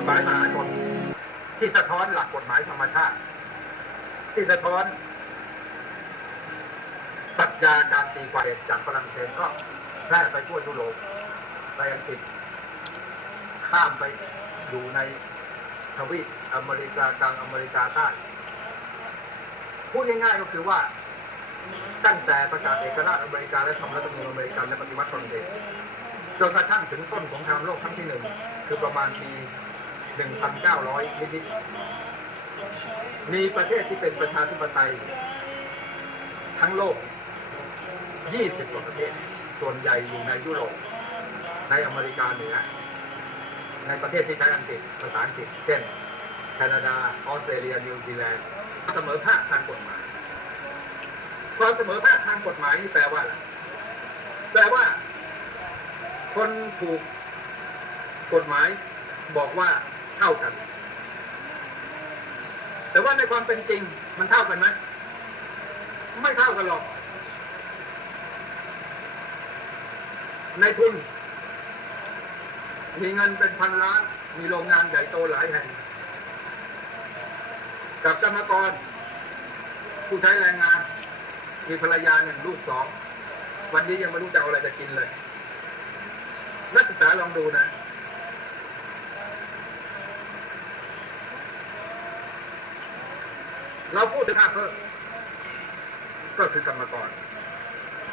ฎหมายมหาชน ที่สะท้อนหลักกฎหมายธรรมชาติ ที่สะท้อนปรัชญาการตีความจากฝรั่งเศสก็แพร่ไปทั่วยุโรปไปอังกฤษข้ามไปอยู่ในทวีปอเมริกากลางอเมริกาใต้พูดง่ายๆก็คือว่าตั้งแต่ประกาศเอกราชอเมริกาและทำรัฐธรรมนูญอเมริกันและปฏิวัติฝรั่งเศสจนกระทั่งถึงต้นสงครามโลกครั้งที่หนึ่งคือประมาณปี 1,900นิดๆมีประเทศที่เป็นประชาธิปไตย ทั้งโลก 20 กว่าประเทศ ส่วนใหญ่อยู่ในยุโรป ในอเมริกาเหนือ ในประเทศที่ใช้อังกฤษภาษาอังกฤษ เช่น แคนาดา ออสเตรเลีย นิวซีแลนด์ เสมอภาคทางกฎหมายความเสมอภาคทางกฎหมายนี่แปลว่าอะไรแปลว่า คนถูกกฎหมายบอกว่า เท่ากัน แต่ว่าในความเป็นจริงมันเท่ากันไหมไม่เท่ากันหรอก ในทุน มีเงินเป็นพันล้าน มีโรงงานใหญ่โตหลายแห่ง กับกรรมกร ผู้ใช้แรงงาน มีภรรยาหนึ่งลูกสอง วันนี้ยังไม่รู้จะเอาอะไรจะกินเลย นักศึกษาลองดูนะ เราพูดถึงค่าเพิ่มก็คือกรรมกร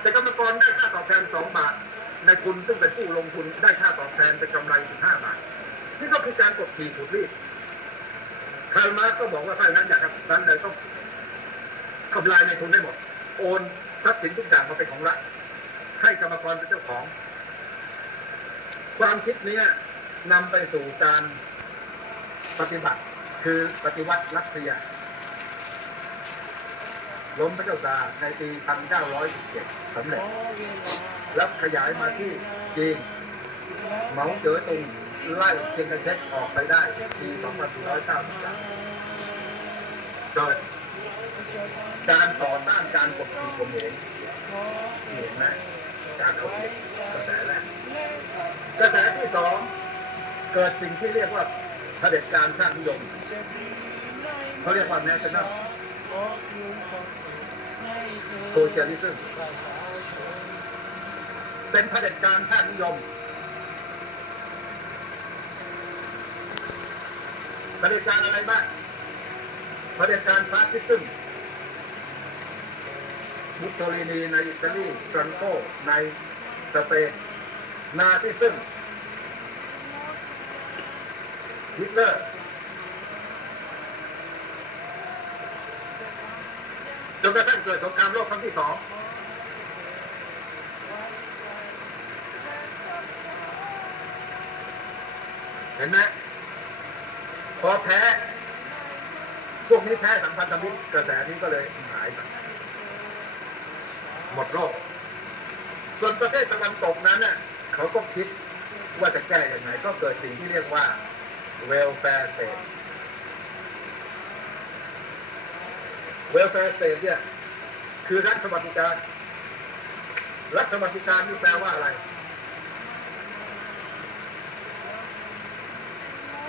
แต่กรรมกรได้ค่าตอบแทนสองบาท ในทุนซึ่งเป็นผู้ลงทุนได้ค่าตอบแทนเป็นกำไรสิบห้าบาท นี่ก็คือการกดขี่ขูดรีดคาร์มาร์กก็บอกว่าถ้าอย่างนั้นอยากนั้นเลยต้องทำลายในทุนได้หมด โอนทรัพย์สินทุกอย่างมาเป็นของรัฐให้กรรมกรเป็นเจ้าของ ความคิดนี้นำไปสู่การปฏิบัติคือปฏิวัติรัสเซีย ล้มพระเจ้าซาร์ในปี 1917สำเร็จแล้วขยายมาที่จีนเหมาเจ๋อตุงไล่เชียงกันเช็คออกไปได้ปี 2493เกิดการต่อต้านการกดขี่ข่มเหงเห็นไหมการเอาเปรียบกระแสแรกกระแสที่สองเกิดสิ่งที่เรียกว่าเผด็จการชาตินิยมเขาเรียกว่า national socialism เป็นเผด็จการชาตินิยมเผด็จการอะไรบ้างเผด็จการฟาสซิซึมมุสโสลินีในอิตาลีฟรังโกในสเปนนาซิซึมฮิตเลอร์ จนกระทั่งเกิดสงครามโลกครั้งที่สองเห็นไหมพอแพ้ พวกนี้แพ้สัมพันธมิตรกระแสนี้ก็เลยหายไปหมดโลก ส่วนประเทศตะวันตกนั้นน่ะเขาก็คิดว่าจะแก้อย่างไรก็เกิดสิ่งที่เรียกว่า welfare state welfare state เนี่ยคือรัฐสวัสดิการ รัฐสวัสดิการนี่แปลว่าอะไร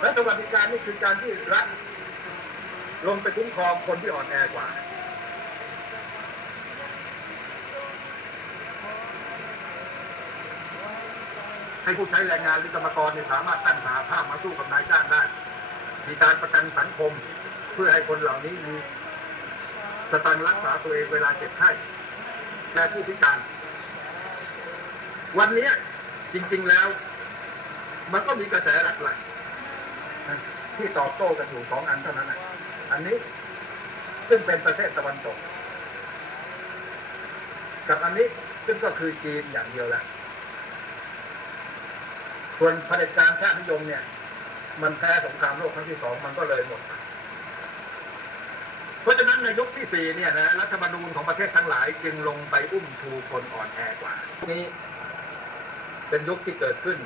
รัฐสวัสดิการนี่คือการที่รัฐลงไปคุ้มครองคนที่อ่อนแอกว่า ให้ผู้ใช้แรงงานหรือกรรมกรเนี่ยสามารถตั้งสาภาพมาสู้กับนายจ้างได้ มีการประกันสังคมเพื่อให้คนเหล่านี้มี สตังค์รักษาตัวเองเวลาเจ็บไข้และผู้พิการ วันนี้จริง ๆแล้ว มันก็มีกระแสหลักๆที่ตอบโต้กันอยู่สองอันเท่านั้นนะอันนี้ซึ่งเป็นประเทศตะวันตก กับอันนี้ซึ่งก็คือจีนอย่างเดียวแหละส่วนเผด็จการชาตินิยมเนี่ย มันแพ้สงครามโลกครั้งที่สองมันก็เลยหมดไป ราะฉะนั้นในยุคที่สี่เนี่ยนะรัฐธรรมนูญของประเทศทั้งหลาย จึงลงไปอุ้มชูคนอ่อนแอกว่านี้เป็นยุคที่เกิดขึ้น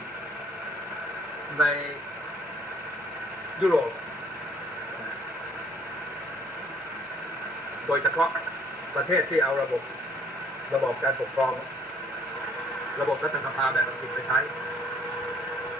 ในยุโรป โดยเฉพาะประเทศที่เอาระบบ ระบบการปกครอง ระบบรัฐสภาแบบอังกฤษไปใช้